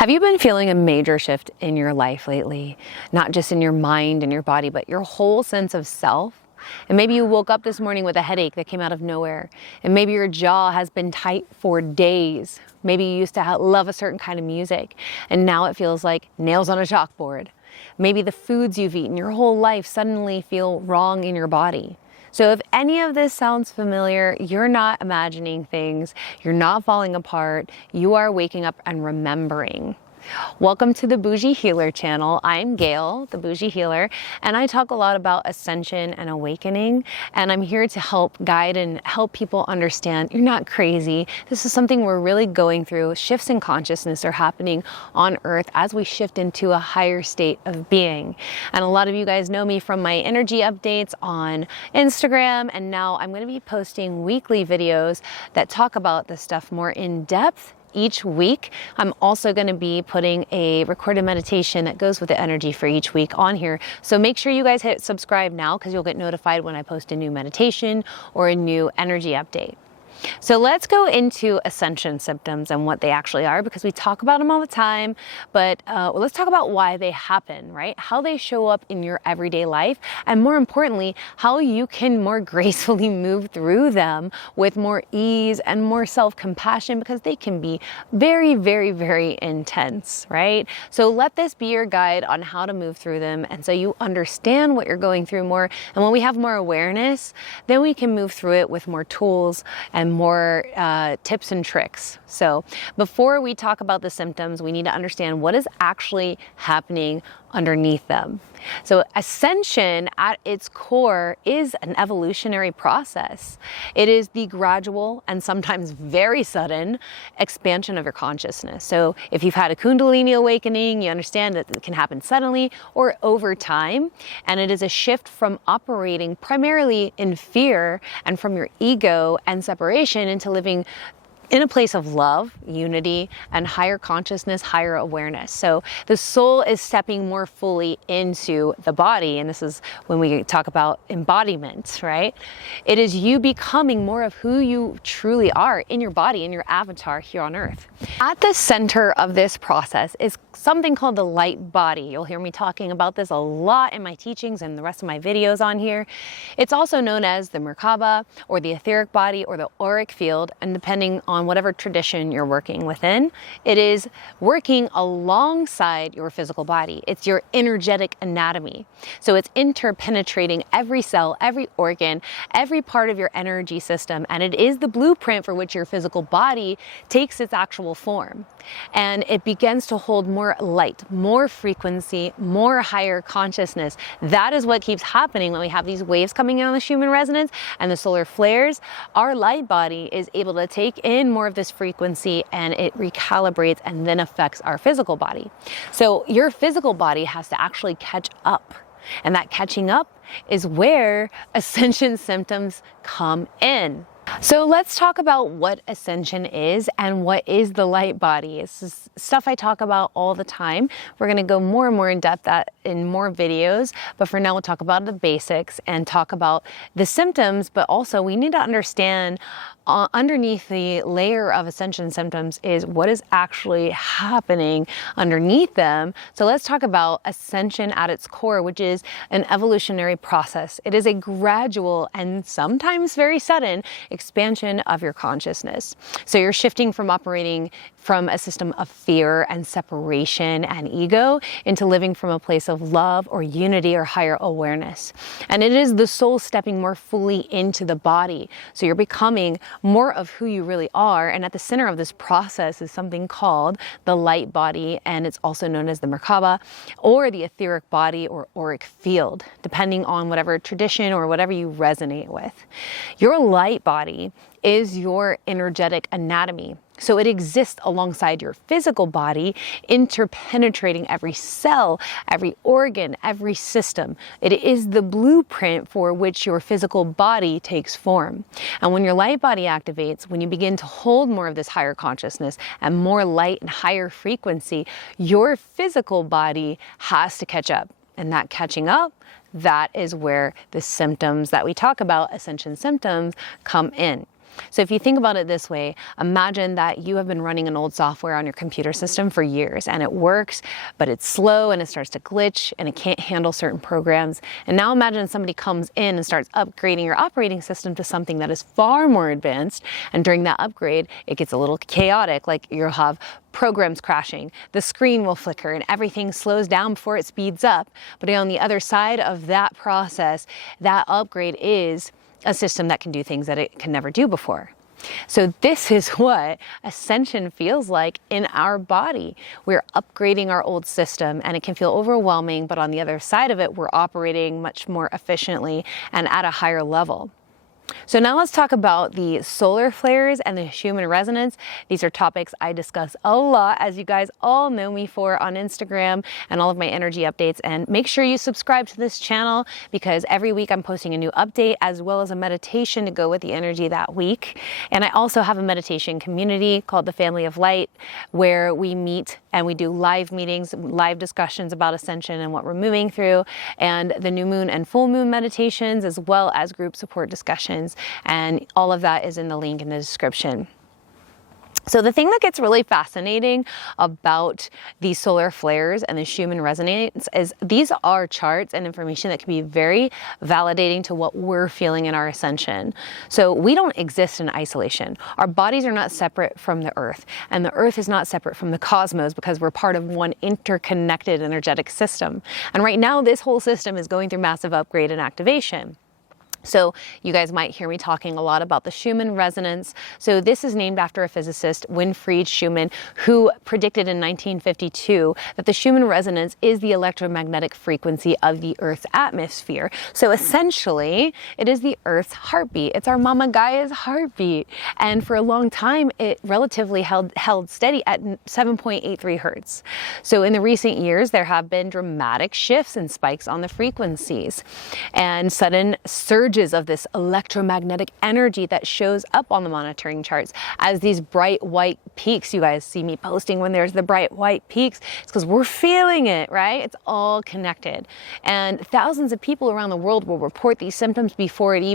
Have you been feeling a major shift in your life lately? Not just in your mind and your body, but your whole sense of self? And maybe you woke up this morning with a headache that came out of nowhere. And maybe your jaw has been tight for days. Maybe you used to love a certain kind of music, and now it feels like nails on a chalkboard. Maybe the foods you've eaten your whole life suddenly feel wrong in your body. So if any of this sounds familiar, you're not imagining things, you're not falling apart, you are waking up and remembering. Welcome to the Bougie Healer channel. I'm Gayle, the Bougie Healer, and I talk a lot about ascension and awakening, and I'm here to help guide and help people understand you're not crazy. This is something we're really going through. Shifts in consciousness are happening on Earth as we shift into a higher state of being. And a lot of you guys know me from my energy updates on Instagram, and now I'm going to be posting weekly videos that talk about this stuff more in depth. Each week, I'm also going to be putting a recorded meditation that goes with the energy for each week on here. So make sure you guys hit subscribe now because you'll get notified when I post a new meditation or a new energy update. So let's go into ascension symptoms and what they actually are, because we talk about them all the time, but let's talk about why they happen, right? How they show up in your everyday life, and more importantly, how you can more gracefully move through them with more ease and more self-compassion, because they can be very, very, very intense, right? So let this be your guide on how to move through them, and so you understand what you're going through more. And when we have more awareness, then we can move through it with more tools and more tips and tricks. So before we talk about the symptoms, we need to understand what is actually happening underneath them. So ascension at its core is an evolutionary process. It is the gradual and sometimes very sudden expansion of your consciousness. So if you've had a Kundalini awakening, you understand that it can happen suddenly or over time. And it is a shift from operating primarily in fear and from your ego and separation into living in a place of love, unity, and higher consciousness, higher awareness. So the soul is stepping more fully into the body, and this is when we talk about embodiment, right? It is you becoming more of who you truly are in your body, in your avatar here on Earth. At the center of this process is something called the light body. You'll hear me talking about this a lot in my teachings and the rest of my videos on here. It's also known as the Merkaba, or the etheric body, or the auric field, and depending on whatever tradition you're working within, it is working alongside your physical body. It's your energetic anatomy. So it's interpenetrating every cell, every organ, every part of your energy system, and it is the blueprint for which your physical body takes its actual form. And it begins to hold more light, more frequency, more higher consciousness. That is what keeps happening when we have these waves coming in on the Schumann resonance and the solar flares. Our light body is able to take in more of this frequency, and it recalibrates and then affects our physical body. So your physical body has to actually catch up. And that catching up is where ascension symptoms come in. So let's talk about what ascension is and what is the light body. It's stuff I talk about all the time. We're going to go more and more in depth in more videos, but for now we'll talk about the basics and talk about the symptoms, but also we need to understand underneath the layer of ascension symptoms is what is actually happening underneath them. So let's talk about ascension at its core, which is an evolutionary process. It is a gradual and sometimes very sudden expansion of your consciousness. So you're shifting from operating from a system of fear and separation and ego into living from a place of love or unity or higher awareness. And it is the soul stepping more fully into the body. So you're becoming more of who you really are. And at the center of this process is something called the light body, and it's also known as the Merkaba, or the etheric body or auric field, depending on whatever tradition or whatever you resonate with. Your light body is your energetic anatomy. So it exists alongside your physical body, interpenetrating every cell, every organ, every system. It is the blueprint for which your physical body takes form. And when your light body activates, when you begin to hold more of this higher consciousness and more light and higher frequency, your physical body has to catch up. And that catching up, that is where the symptoms that we talk about, ascension symptoms, come in. So if you think about it this way, imagine that you have been running an old software on your computer system for years and it works, but it's slow and it starts to glitch and it can't handle certain programs. And now imagine somebody comes in and starts upgrading your operating system to something that is far more advanced. And during that upgrade, it gets a little chaotic, like you'll have programs crashing, the screen will flicker and everything slows down before it speeds up. But on the other side of that process, that upgrade is a system that can do things that it can never do before. So this is what ascension feels like in our body. We're upgrading our old system and it can feel overwhelming, but on the other side of it, we're operating much more efficiently and at a higher level. So now let's talk about the solar flares and the human resonance. These are topics I discuss a lot, as you guys all know me for on Instagram and all of my energy updates. And make sure you subscribe to this channel because every week I'm posting a new update as well as a meditation to go with the energy that week. And I also have a meditation community called the Family of Light where we meet and we do live meetings, live discussions about ascension and what we're moving through, and the new moon and full moon meditations, as well as group support discussions. And all of that is in the link in the description. So the thing that gets really fascinating about these solar flares and the Schumann resonance is these are charts and information that can be very validating to what we're feeling in our ascension. So we don't exist in isolation. Our bodies are not separate from the earth, and the earth is not separate from the cosmos because we're part of one interconnected energetic system. And right now this whole system is going through massive upgrade and activation. So you guys might hear me talking a lot about the Schumann resonance. So this is named after a physicist, Winfried Schumann, who predicted in 1952 that the Schumann resonance is the electromagnetic frequency of the Earth's atmosphere. So essentially, it is the Earth's heartbeat. It's our Mama Gaia's heartbeat. And for a long time, it relatively held steady at 7.83 hertz. So in the recent years, there have been dramatic shifts and spikes on the frequencies and sudden surges of this electromagnetic energy that shows up on the monitoring charts as these bright white peaks. You guys see me posting when there's the bright white peaks. It's because we're feeling it, right? It's all connected. And thousands of people around the world will report these symptoms before they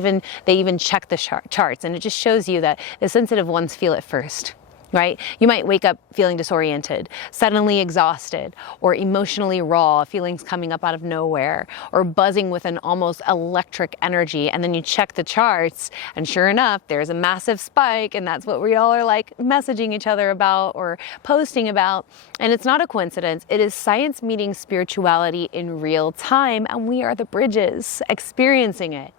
even check the charts. And it just shows you that the sensitive ones feel it first. Right? You might wake up feeling disoriented, suddenly exhausted, or emotionally raw, feelings coming up out of nowhere, or buzzing with an almost electric energy. And then you check the charts, and sure enough, there's a massive spike, and that's what we all are like messaging each other about or posting about. And it's not a coincidence. It is science meeting spirituality in real time, and we are the bridges experiencing it.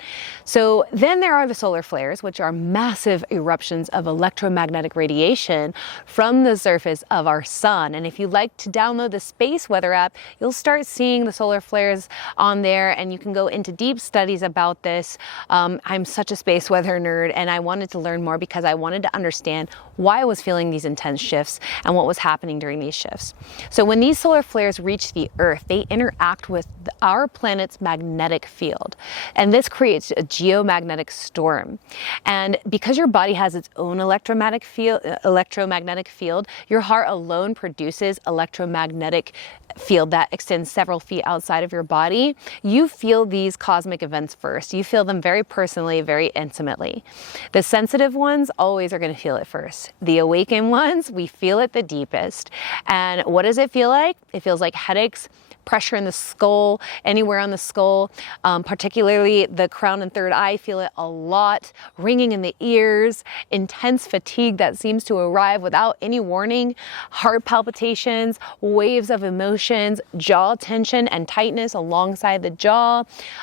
So then there are the solar flares, which are massive eruptions of electromagnetic radiation from the surface of our sun. And if you like to download the space weather app, you'll start seeing the solar flares on there, and you can go into deep studies about this. I'm such a space weather nerd, and I wanted to learn more because I wanted to understand why I was feeling these intense shifts and what was happening during these shifts. So when these solar flares reach the Earth, they interact with our planet's magnetic field, and this creates a geomagnetic storm. And because your body has its own electromagnetic field, your heart alone produces electromagnetic field that extends several feet outside of your body. You feel these cosmic events first. You feel them very personally, very intimately. The sensitive ones always are going to feel it first. The awakened ones, we feel it the deepest. And what does it feel like? It feels like headaches, pressure in the skull, anywhere on the skull, particularly the crown and third eye, feel it a lot, ringing in the ears, intense fatigue that seems to arrive without any warning, heart palpitations, waves of emotions, jaw tension and tightness alongside the jaw,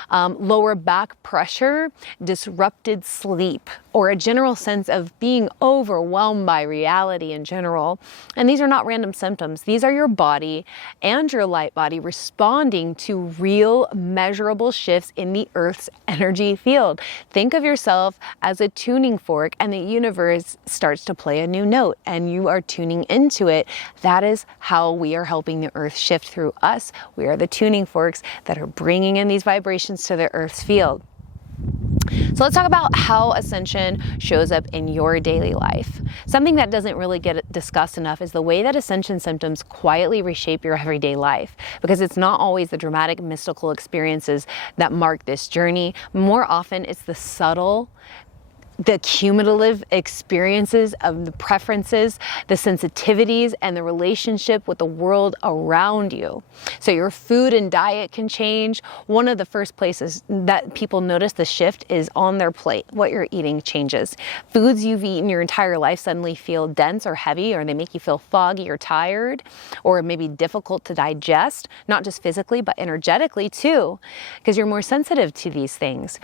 lower back pressure, disrupted sleep, or a general sense of being overwhelmed by reality in general. And these are not random symptoms. These are your body and your light body responding to real measurable shifts in the Earth's energy field. Think of yourself as a tuning fork, and the universe starts to play a new note and you are tuning into it. That is how we are helping the Earth shift through us. We are the tuning forks that are bringing in these vibrations to the Earth's field. So let's talk about how ascension shows up in your daily life. Something that doesn't really get discussed enough is the way that ascension symptoms quietly reshape your everyday life, because it's not always the dramatic mystical experiences that mark this journey. More often, it's the subtle the cumulative experiences of the preferences, the sensitivities, and the relationship with the world around you. So your food and diet can change. One of the first places that people notice the shift is on their plate. What you're eating changes. Foods you've eaten your entire life suddenly feel dense or heavy, or they make you feel foggy or tired, or maybe difficult to digest, not just physically, but energetically too, because you're more sensitive to these things.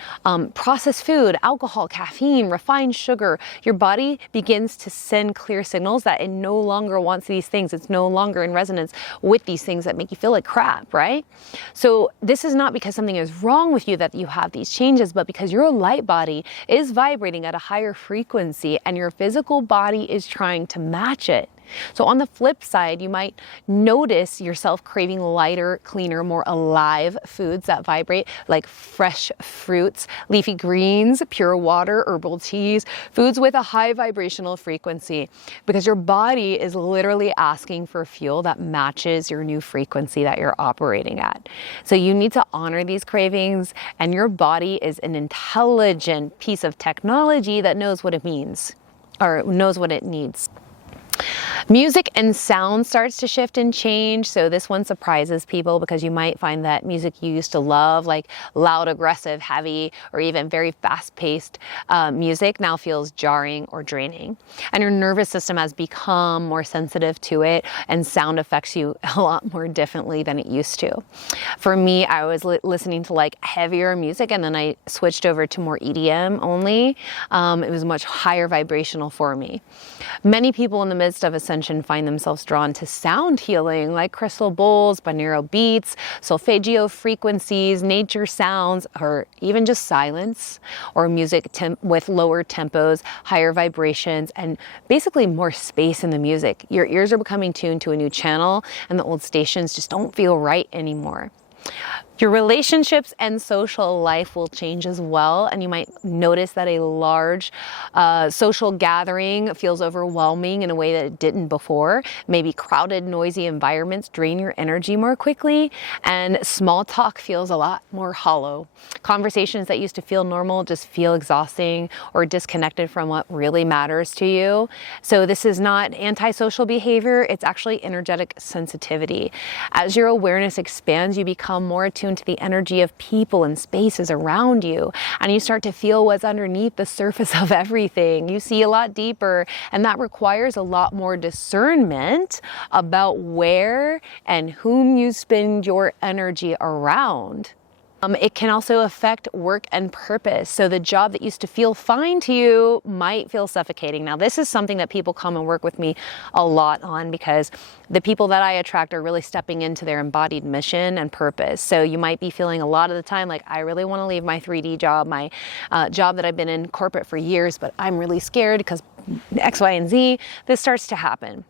Processed food, alcohol, caffeine, refined sugar, your body begins to send clear signals that it no longer wants these things. It's no longer in resonance with these things that make you feel like crap, right? So this is not because something is wrong with you that you have these changes, but because your light body is vibrating at a higher frequency and your physical body is trying to match it. So on the flip side, you might notice yourself craving lighter, cleaner, more alive foods that vibrate, like fresh fruits, leafy greens, pure water, herbal teas, foods with a high vibrational frequency, because your body is literally asking for fuel that matches your new frequency that you're operating at. So you need to honor these cravings, and your body is an intelligent piece of technology that knows what it means, or knows what it needs. Music and sound starts to shift and change. So this one surprises people, because you might find that music you used to love, like loud, aggressive, heavy, or even very fast-paced music, now feels jarring or draining. And your nervous system has become more sensitive to it, and sound affects you a lot more differently than it used to. For me, I was listening to like heavier music, and then I switched over to more EDM only. It was much higher vibrational for me. Many people in the midst of Ascension find themselves drawn to sound healing, like crystal bowls, binaural beats, solfeggio frequencies, nature sounds, or even just silence, or music with lower tempos, higher vibrations, and basically more space in the music. Your ears are becoming tuned to a new channel, and the old stations just don't feel right anymore. Your relationships and social life will change as well, and you might notice that a large social gathering feels overwhelming in a way that it didn't before. Maybe crowded, noisy environments drain your energy more quickly, and small talk feels a lot more hollow. Conversations that used to feel normal just feel exhausting or disconnected from what really matters to you. So this is not antisocial behavior, it's actually energetic sensitivity. As your awareness expands, you become more attuned to the energy of people and spaces around you, and you start to feel what's underneath the surface of everything. You see a lot deeper, and that requires a lot more discernment about where and whom you spend your energy around. It can also affect work and purpose. So the job that used to feel fine to you might feel suffocating. Now, this is something that people come and work with me a lot on, because the people that I attract are really stepping into their embodied mission and purpose. So you might be feeling a lot of the time like, I really want to leave my 3D job, my job that I've been in corporate for years, but I'm really scared because X, Y, and Z. This starts to happen.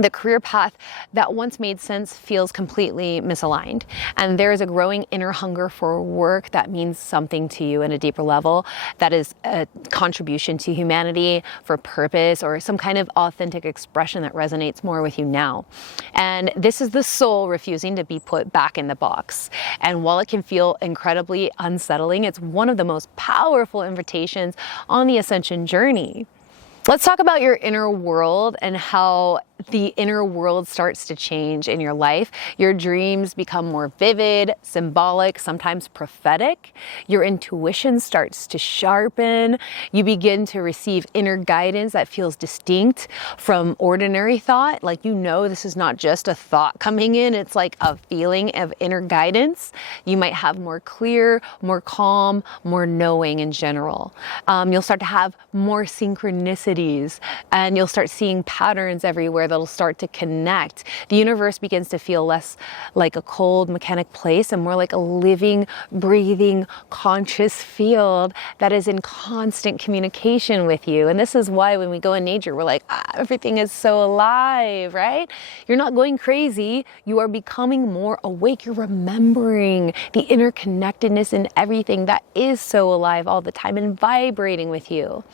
The career path that once made sense feels completely misaligned. And there is a growing inner hunger for work that means something to you in a deeper level, that is a contribution to humanity, for purpose, or some kind of authentic expression that resonates more with you now. And this is the soul refusing to be put back in the box. And while it can feel incredibly unsettling, it's one of the most powerful invitations on the Ascension journey. Let's talk about your inner world and how the inner world starts to change in your life. Your dreams become more vivid, symbolic, sometimes prophetic. Your intuition starts to sharpen. You begin to receive inner guidance that feels distinct from ordinary thought. Like, you know, this is not just a thought coming in, it's like a feeling of inner guidance. You might have more clear, more calm, more knowing in general. You'll start to have more synchronicities, and you'll start seeing patterns everywhere that'll start to connect. The universe begins to feel less like a cold, mechanic place and more like a living, breathing, conscious field that is in constant communication with you. And this is why when we go in nature, we're like, everything is so alive, right? You're not going crazy. You are becoming more awake. You're remembering the interconnectedness in everything that is so alive all the time and vibrating with you.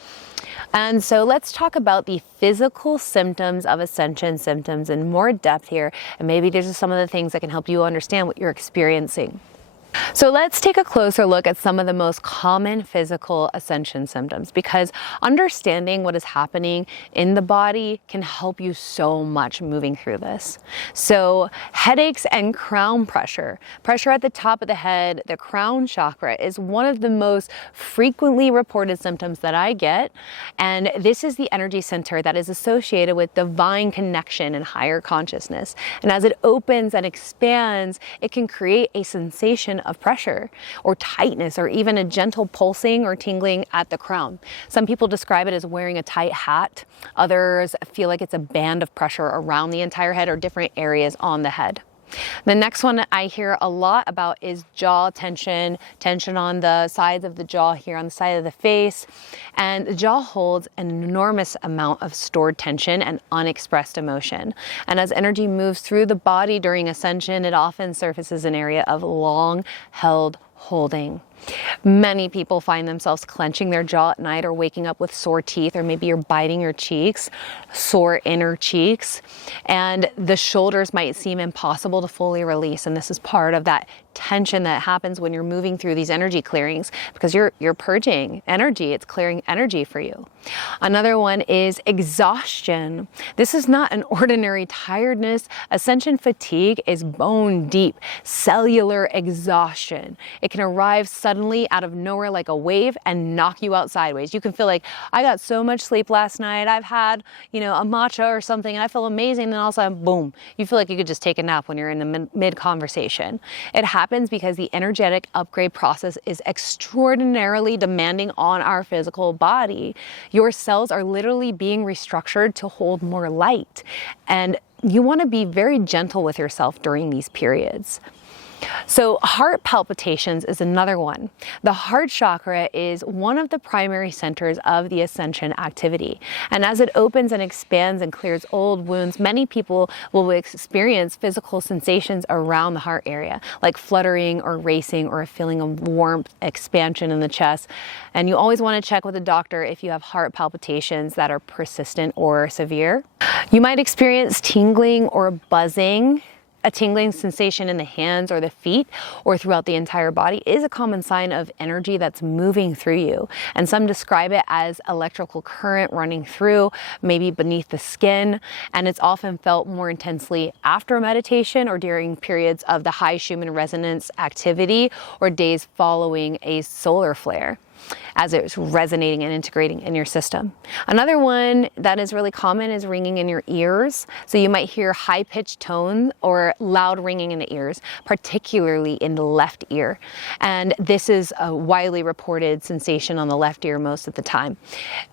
And so let's talk about the physical symptoms of Ascension symptoms in more depth here. And maybe these are some of the things that can help you understand what you're experiencing. So let's take a closer look at some of the most common physical ascension symptoms, because understanding what is happening in the body can help you so much moving through this. So headaches and crown pressure. Pressure at the top of the head, the crown chakra, is one of the most frequently reported symptoms that I get. And this is the energy center that is associated with divine connection and higher consciousness. And as it opens and expands, it can create a sensation of pressure or tightness, or even a gentle pulsing or tingling at the crown. Some people describe it as wearing a tight hat. Others feel like it's a band of pressure around the entire head or different areas on the head. The next one I hear a lot about is jaw tension, tension on the sides of the jaw here on the side of the face. And the jaw holds an enormous amount of stored tension and unexpressed emotion. And as energy moves through the body during ascension, it often surfaces an area of long held holding. Many people find themselves clenching their jaw at night, or waking up with sore teeth, or maybe you're biting your cheeks, sore inner cheeks, and the shoulders might seem impossible to fully release. And this is part of that tension that happens when you're moving through these energy clearings, because you're purging energy, it's clearing energy for you. Another one is exhaustion. This is not an ordinary tiredness. Ascension fatigue is bone deep, cellular exhaustion. It can arrive suddenly out of nowhere like a wave and knock you out sideways. You can feel like, I got so much sleep last night, I've had, a matcha or something, and I feel amazing, and then all of a sudden, boom, you feel like you could just take a nap when you're in the mid-conversation. It happens because the energetic upgrade process is extraordinarily demanding on our physical body. Your cells are literally being restructured to hold more light, and you want to be very gentle with yourself during these periods. So heart palpitations is another one. The heart chakra is one of the primary centers of the ascension activity. And as it opens and expands and clears old wounds, many people will experience physical sensations around the heart area, like fluttering or racing, or a feeling of warmth, expansion in the chest. And you always want to check with a doctor if you have heart palpitations that are persistent or severe. You might experience tingling or buzzing. A tingling sensation in the hands or the feet or throughout the entire body is a common sign of energy that's moving through you. And some describe it as electrical current running through, maybe beneath the skin. And it's often felt more intensely after meditation or during periods of the high Schumann resonance activity, or days following a solar flare, as it's resonating and integrating in your system. Another one that is really common is ringing in your ears. So you might hear high-pitched tone or loud ringing in the ears, particularly in the left ear. And this is a widely reported sensation on the left ear most of the time.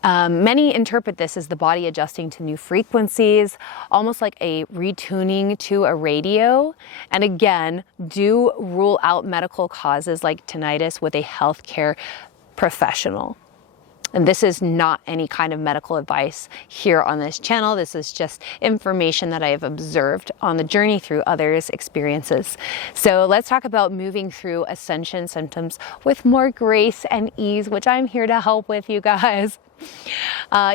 Many interpret this as the body adjusting to new frequencies, almost like a retuning to a radio. And again, do rule out medical causes like tinnitus with a healthcare professional. And this is not any kind of medical advice here on this channel. This is just information that I have observed on the journey through others' experiences. So let's talk about moving through ascension symptoms with more grace and ease, which I'm here to help with, you guys.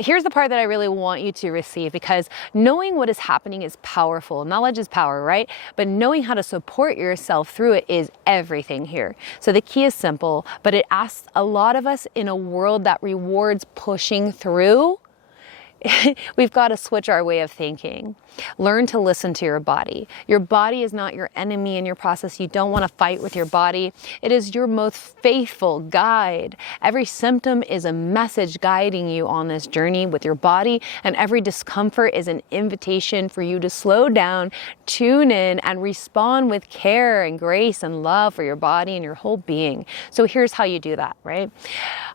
Here's the part that I really want you to receive, because knowing what is happening is powerful. Knowledge is power, right? But knowing how to support yourself through it is everything here. So the key is simple, but it asks a lot of us in a world that rewards pushing through. We've got to switch our way of thinking. Learn to listen to your body. Your body is not your enemy in your process. You don't want to fight with your body. It is your most faithful guide. Every symptom is a message guiding you on this journey with your body, and every discomfort is an invitation for you to slow down, tune in, and respond with care and grace and love for your body and your whole being. So here's how you do that, right?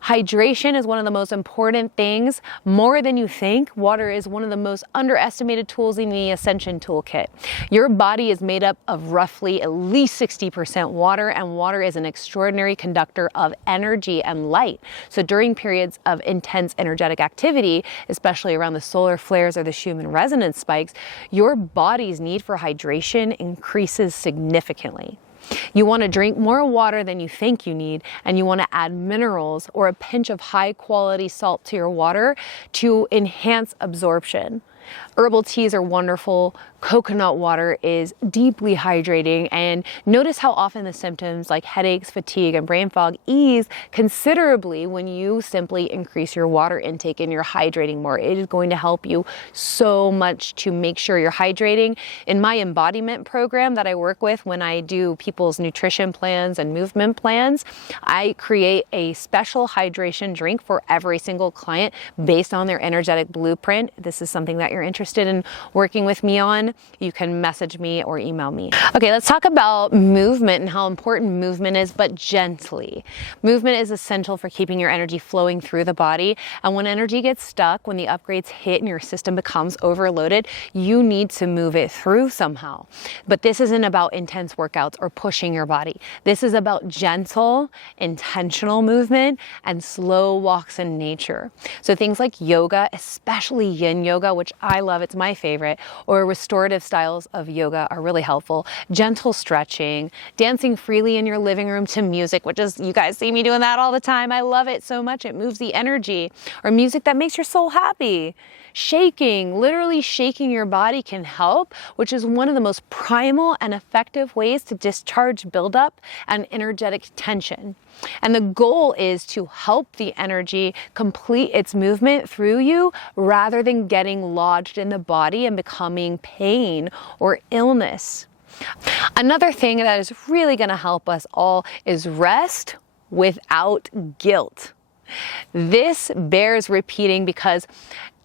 Hydration is one of the most important things, more than you think. Water is one of the most underestimated tools in the Ascension toolkit. Your body is made up of roughly at least 60% water, and water is an extraordinary conductor of energy and light. So during periods of intense energetic activity, especially around the solar flares or the Schumann resonance spikes, your body's need for hydration increases significantly. You want to drink more water than you think you need, and you want to add minerals or a pinch of high quality salt to your water to enhance absorption. Herbal teas are wonderful. Coconut water is deeply hydrating, and notice how often the symptoms like headaches, fatigue, and brain fog ease considerably when you simply increase your water intake and you're hydrating more. It is going to help you so much to make sure you're hydrating. In my embodiment program that I work with when I do people's nutrition plans and movement plans, I create a special hydration drink for every single client based on their energetic blueprint. This is something that you're interested in working with me on, you can message me or email me. Okay, let's talk about movement and how important movement is, but gently. Movement is essential for keeping your energy flowing through the body. And when energy gets stuck, when the upgrades hit and your system becomes overloaded, you need to move it through somehow. But this isn't about intense workouts or pushing your body. This is about gentle, intentional movement and slow walks in nature. So things like yoga, especially yin yoga, which I love, it's my favorite, or restorative styles of yoga are really helpful. Gentle stretching, dancing freely in your living room to music, which is, you guys see me doing that all the time. I love it so much. It moves the energy. Or music that makes your soul happy. Shaking, literally shaking your body can help, which is one of the most primal and effective ways to discharge buildup and energetic tension. And the goal is to help the energy complete its movement through you rather than getting lodged in the body and becoming pain or illness. Another thing that is really going to help us all is rest without guilt. This bears repeating because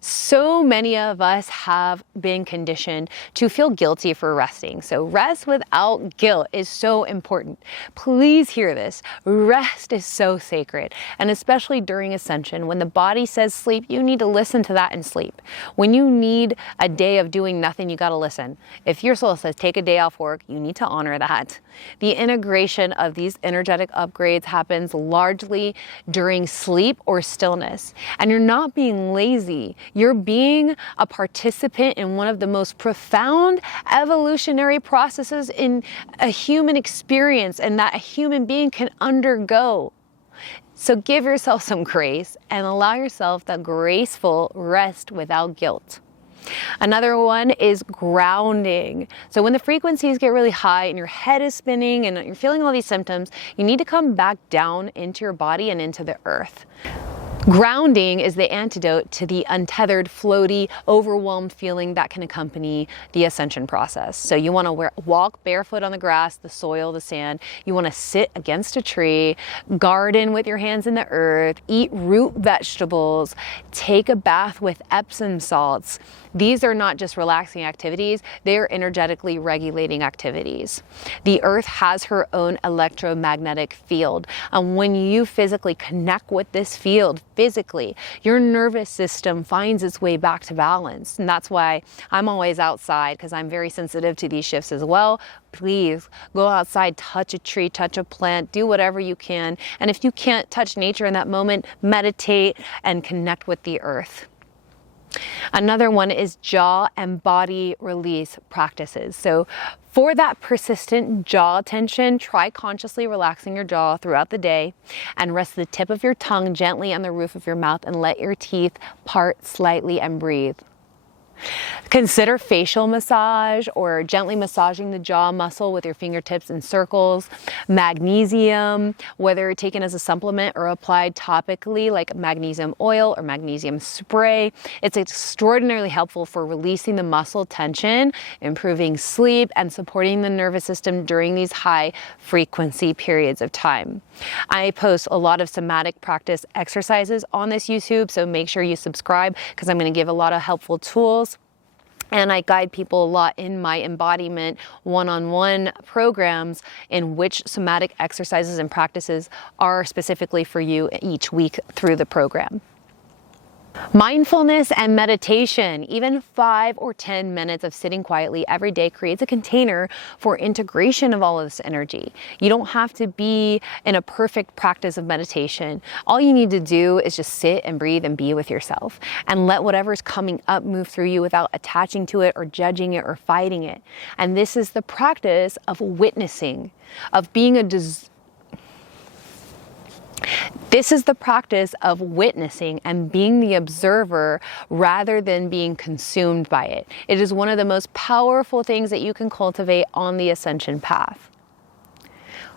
so many of us have been conditioned to feel guilty for resting. So rest without guilt is so important. Please hear this. Rest is so sacred. And especially during Ascension, when the body says sleep, you need to listen to that and sleep. When you need a day of doing nothing, you got to listen. If your soul says take a day off work, you need to honor that. The integration of these energetic upgrades happens largely during sleep or stillness. And you're not being lazy. You're being a participant in one of the most profound evolutionary processes in a human experience and that a human being can undergo. So give yourself some grace and allow yourself that graceful rest without guilt. Another one is grounding. So when the frequencies get really high and your head is spinning and you're feeling all these symptoms, you need to come back down into your body and into the earth. Grounding is the antidote to the untethered, floaty, overwhelmed feeling that can accompany the ascension process. So you want to walk barefoot on the grass, the soil, the sand. You want to sit against a tree, garden with your hands in the earth, eat root vegetables, take a bath with Epsom salts. These are not just relaxing activities, they are energetically regulating activities. The earth has her own electromagnetic field. And when you physically connect with this field, physically, your nervous system finds its way back to balance. And that's why I'm always outside, because I'm very sensitive to these shifts as well. Please go outside, touch a tree, touch a plant, do whatever you can. And if you can't touch nature in that moment, meditate and connect with the earth. Another one is jaw and body release practices. So for that persistent jaw tension, try consciously relaxing your jaw throughout the day and rest the tip of your tongue gently on the roof of your mouth and let your teeth part slightly and breathe. Consider facial massage or gently massaging the jaw muscle with your fingertips in circles. Magnesium, whether taken as a supplement or applied topically like magnesium oil or magnesium spray, it's extraordinarily helpful for releasing the muscle tension, improving sleep, and supporting the nervous system during these high frequency periods of time. I post a lot of somatic practice exercises on this YouTube, so make sure you subscribe because I'm going to give a lot of helpful tools. And I guide people a lot in my embodiment one-on-one programs in which somatic exercises and practices are specifically for you each week through the program. Mindfulness and meditation, even 5 or 10 minutes of sitting quietly every day creates a container for integration of all of this energy. You don't have to be in a perfect practice of meditation. All you need to do is just sit and breathe and be with yourself and let whatever's coming up move through you without attaching to it or judging it or fighting it. And this is the practice of witnessing, of being This is the practice of witnessing and being the observer rather than being consumed by it. It is one of the most powerful things that you can cultivate on the Ascension path.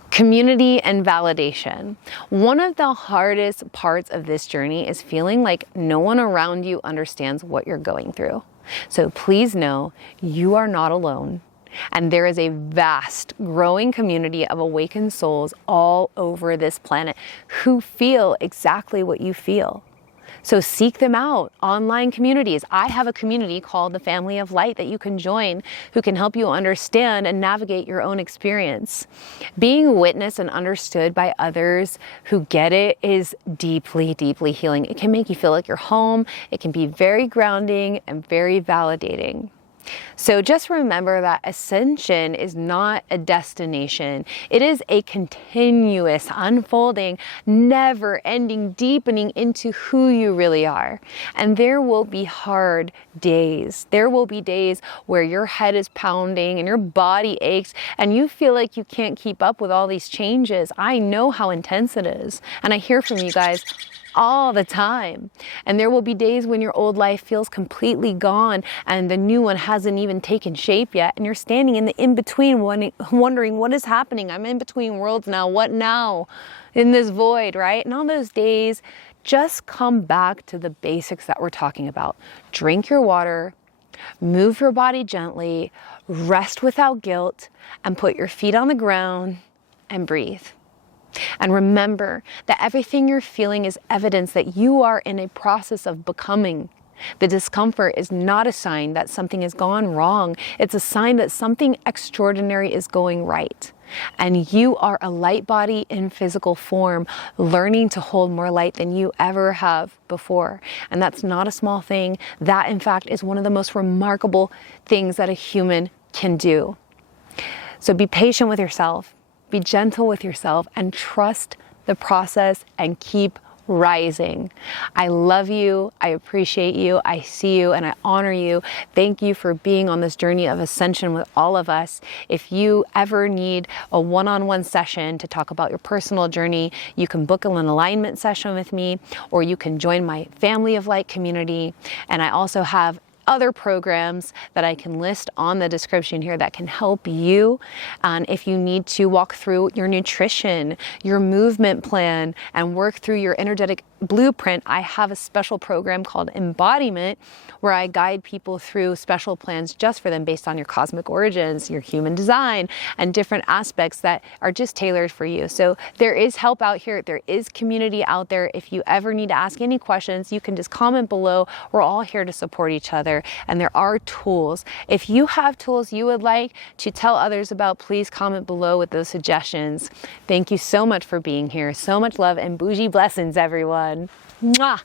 Community and validation. One of the hardest parts of this journey is feeling like no one around you understands what you're going through. So please know you are not alone. And there is a vast, growing community of awakened souls all over this planet who feel exactly what you feel. So seek them out, online communities. I have a community called the Family of Light that you can join who can help you understand and navigate your own experience. Being witnessed and understood by others who get it is deeply, deeply healing. It can make you feel like you're home. It can be very grounding and very validating. So just remember that ascension is not a destination. It is a continuous, unfolding, never-ending deepening into who you really are. And there will be hard days. There will be days where your head is pounding and your body aches and you feel like you can't keep up with all these changes. I know how intense it is. And I hear from you guys all the time. And there will be days when your old life feels completely gone and the new one hasn't even taken shape yet. And you're standing in the in-between wondering what is happening. I'm in between worlds now. What now? In this void, right? And on those days, just come back to the basics that we're talking about. Drink your water, move your body gently, rest without guilt, and put your feet on the ground and breathe. And remember that everything you're feeling is evidence that you are in a process of becoming. The discomfort is not a sign that something has gone wrong. It's a sign that something extraordinary is going right. And you are a light body in physical form, learning to hold more light than you ever have before. And that's not a small thing. That, in fact, is one of the most remarkable things that a human can do. So be patient with yourself. Be gentle with yourself and trust the process and keep rising. I love you. I appreciate you. I see you and I honor you. Thank you for being on this journey of ascension with all of us. If you ever need a one-on-one session to talk about your personal journey, you can book an alignment session with me, or you can join my Family of Light community. And I also have other programs that I can list on the description here that can help you. And if you need to walk through your nutrition, your movement plan, and work through your energetic blueprint, I have a special program called Embodiment where I guide people through special plans just for them based on your cosmic origins, your human design, and different aspects that are just tailored for you. So there is help out here. There is community out there. If you ever need to ask any questions, you can just comment below. We're all here to support each other. And there are tools. If you have tools you would like to tell others about, please comment below with those suggestions. Thank you so much for being here. So much love and bougie blessings, everyone. Mwah!